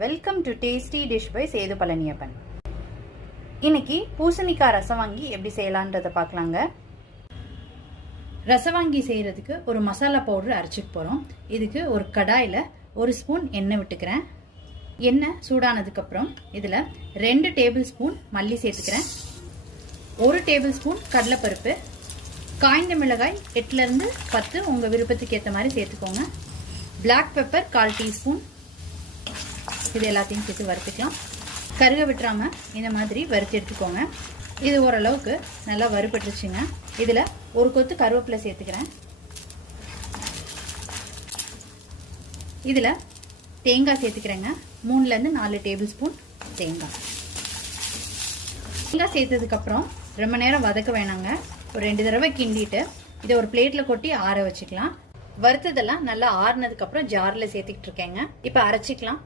Welcome to tasty dish by Sethu Palaniappan. இன்னைக்கு பூசணிக்காய் ரசவாங்கி எப்படி செய்யலான்றதை பார்க்கலாங்க. ரசவாங்கி செய்கிறதுக்கு ஒரு மசாலா பவுடர் அரைச்சிட்டு போகிறோம். இதுக்கு ஒரு கடாயில் 1 ஸ்பூன் எண்ணெய் விட்டுக்கிறேன். எண்ணெய் சூடானதுக்கப்புறம் இதில் 2 டேபிள் ஸ்பூன் மல்லி சேர்த்துக்கிறேன். 1 டேபிள் ஸ்பூன் கடலைப்பருப்பு, காய்ந்த மிளகாய் 8லேருந்து 10 உங்கள் விருப்பத்துக்கு ஏற்ற மாதிரி சேர்த்துக்கோங்க. Black pepper 1/4 teaspoon. இது எல்லாத்தையும் சேர்த்து வறுத்துக்கலாம். கருக விட்டுறாம இந்த மாதிரி வறுத்து எடுத்துக்கோங்க. இது ஓரளவுக்கு நல்லா வறுபட்டுருச்சுங்க. இதில் ஒரு கொத்து கருவேப்பிலை சேர்த்துக்கிறேன். இதில் தேங்காய் சேர்த்துக்கிறேங்க. 3லேருந்து 4 டேபிள் ஸ்பூன் தேங்காய். தேங்காய் சேர்த்ததுக்கப்புறம் ரொம்ப நேரம் வதக்க வேணாங்க. ஒரு 2 தடவை கிண்டிட்டு இதை ஒரு பிளேட்டில் கொட்டி ஆற வச்சுக்கலாம். வறுத்ததெல்லாம் நல்லா ஆறுனதுக்கப்புறம் ஜாரில் சேர்த்துக்கிட்டு இருக்கேங்க. இப்போ அரைச்சிக்கலாம்.